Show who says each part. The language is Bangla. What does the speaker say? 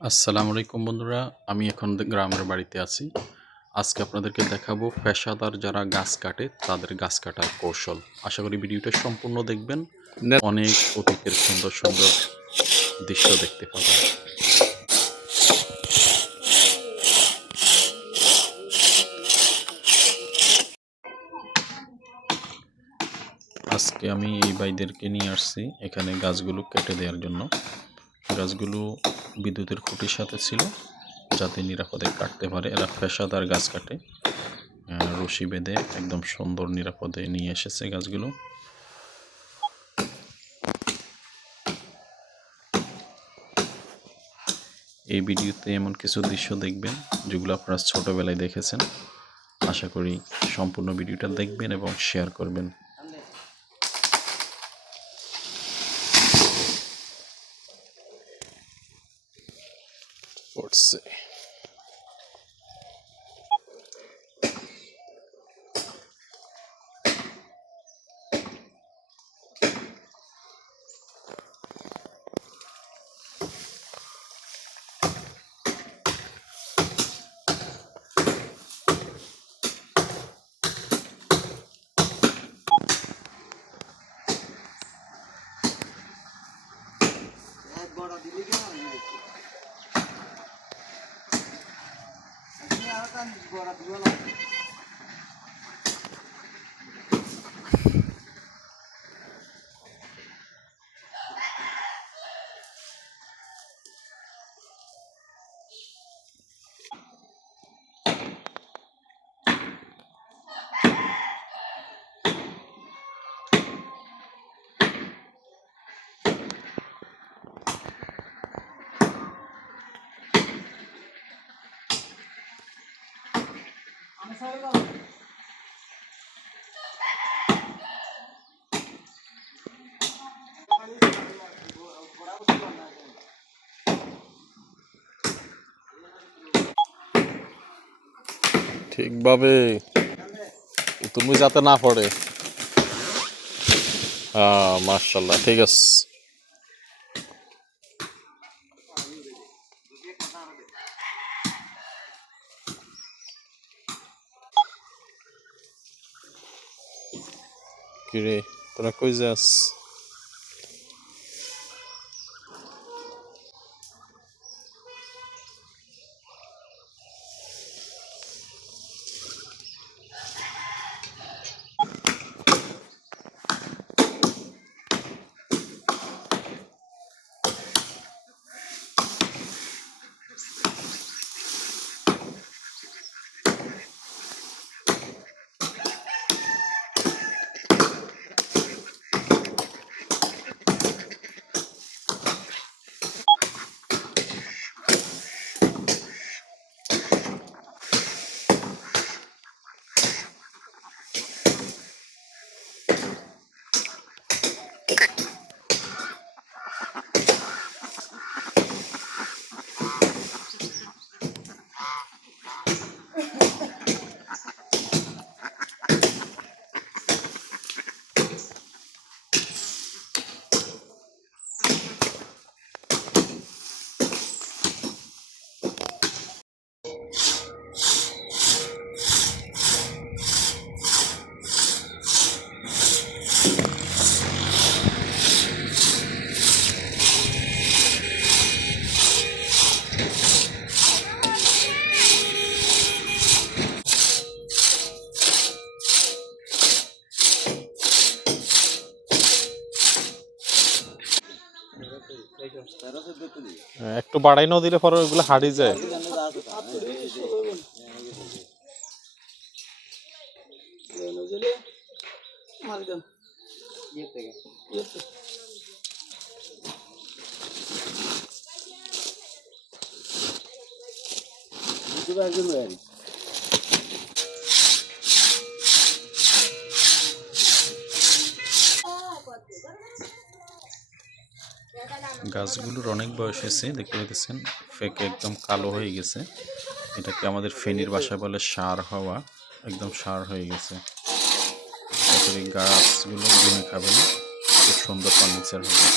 Speaker 1: আসসালামু আলাইকুম বন্ধুরা আমি এখন গ্রামের বাড়িতে আছি। আজকে আপনাদেরকে দেখাবো পেশাদার যারা গাছ কাটে তাদের গাছ কাটার কৌশল। আশা করি ভিডিওটা সম্পূর্ণ দেখবেন। অনেক অতীতের সুন্দর সুন্দর দৃশ্য দেখতে পাবেন। আজকে আমি এই ভাইদেরকে নিয়ে আসছি এখানে গাছগুলো কেটে দেওয়ার জন্য। গাছগুলো বিদ্যুতের খুঁটির সাথে ছিল, যাতে নিরাপদে কাটতে পারে। এরা পেশাদার গাছ কাটে রশি বেঁধে একদম সুন্দর নিরাপদে নিয়ে এসেছে গাছগুলো। এই ভিডিওতে এমন কিছু দৃশ্য দেখবেন, যেগুলো আপনারা ছোটোবেলায় দেখেছেন। আশা করি সম্পূর্ণ ভিডিওটা দেখবেন এবং শেয়ার করবেন। পড়ছে
Speaker 2: এক বড় দিলি কেন Nereden biz?
Speaker 3: ঠিকভাবে তুমি যাতে না পড়ে। হ্যাঁ মার্শাল্লাহ ঠিক আছে। querer. Outra coisa é একটু বাড়াই না দিলে পরে ওইগুলো হারিয়ে যায়।
Speaker 1: গাছগুলোর অনেক বয়স হয়েছে, দেখতে পেতেছেন ফেঁকে একদম কালো হয়ে গেছে। এটাকে আমাদের ফেনির বাসায় বলে সার হওয়া, একদম সার হয়ে গেছে। গাছগুলো গুনে খাবে না খুব সুন্দর ফার্নিচার হবে।